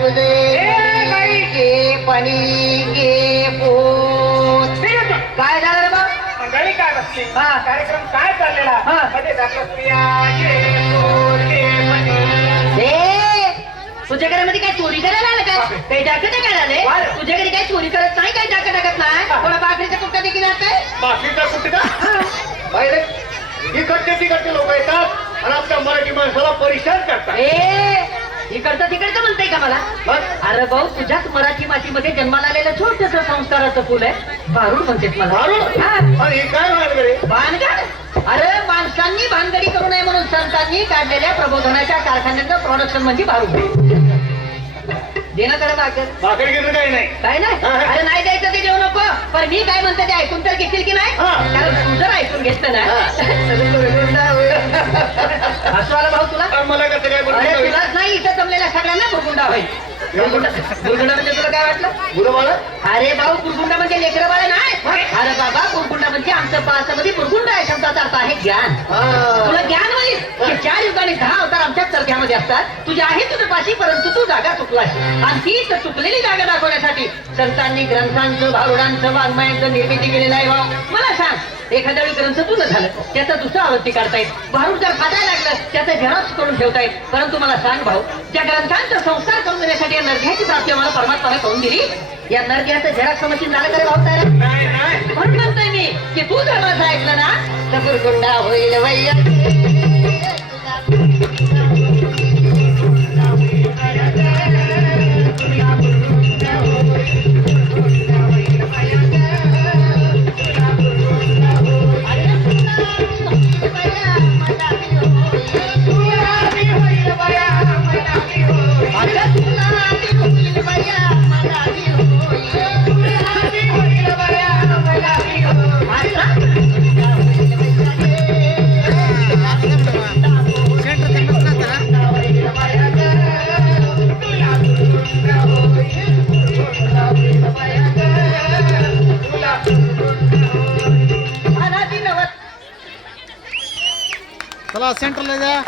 बुले घे पाणी घे पोत. काय झालं रे बा? मंडळी काय बसली? हा. कार्यक्रम काय चाललेला? हा. मध्ये झालं प्रिया घे पोत, घे पाणी. तुझ्या घरामध्ये काय चोरी करायला आलं काय? काही दाखवत काय झाले? तुझ्या घरी काय चोरी करत नाही, काय दाखत टाकत नाही. कोणा बाकरीचा कुठं देखील असतंय? बाकीचा कुठे का? बाहेर तिकडचे लोक येतात आणि आपल्या मराठी माणसाला परिश्रम करतात. इकडचं तिकडचं म्हणताय का मला? मग अरे भाऊ, तुझ्याच मराठी मातीमध्ये जन्माला आलेलं छोटस संस्काराचं फुल आहे. भारूड म्हणतेस मला. भारूड? हा. आणि हे काय भानगडे? भानगड? अरे माणसांनी भानगडी करू नये म्हणून संतांनी काढलेल्या प्रबोधनाच्या कारखान्याचं प्रोडक्शन म्हणजे भारूड. देणं करा भाकरी घेतलं काही नाही. काय नाही? अरे नाही द्यायचं ते देऊ नको. पण मी काय म्हणते ते ऐकून तर घेतील की नाही? कारण तू जर ऐकून घेतलं ना असं आलं भाऊ तुला? मला कसं काय अरे तुलाच नाही, इथं जमलेल्या सगळ्यांना बुरगुंडा होईल. बुरगुंडा म्हणजे तुला काय वाटलं? गुरुबाळा? अरे भाऊ, बुरगुंडा म्हणजे लेकरं बाळा नाही. अरे बाबा, बुरगुंडा म्हणजे आमचं पासामध्ये बुरगुंडा या शब्दाचा अर्थ आहे ज्ञान. तुला ज्ञान होईल की 4 युगाने 10 अवतार आमच्याच चरख्यामध्ये असतात. तुझे आहे तुझं पाशी, परंतु तू जागा चुकलास. आणि तीच चुकलेली जागा दाखवण्यासाठी संतांनी ग्रंथांचं, भारुडांचं, वाङ्मयांचं निर्मिती केलेलं आहे. भाऊ मला सांग, एखाद्या वेळी ग्रंथ पूर्ण झालं, त्याचं दुसरं आवृत्ती काढतायत. भारूड जर फाटायला लागलं, त्याचं झेरॉक्स करून ठेवतायत. परंतु मला सांग भाऊ, ज्या ग्रंथांचा संस्कार करून देण्यासाठी या नरघ्याची प्राप्ती आम्हाला परमात्माने करून दिली, या नरघ्याचं झेरॉक्स समजून झालं करे भाऊ तयार? नाही. म्हणून म्हणतोय मी की तू जर माझं ऐकलं ना तर बुरगुंडा होईल वैया. चला सेंटरला जा.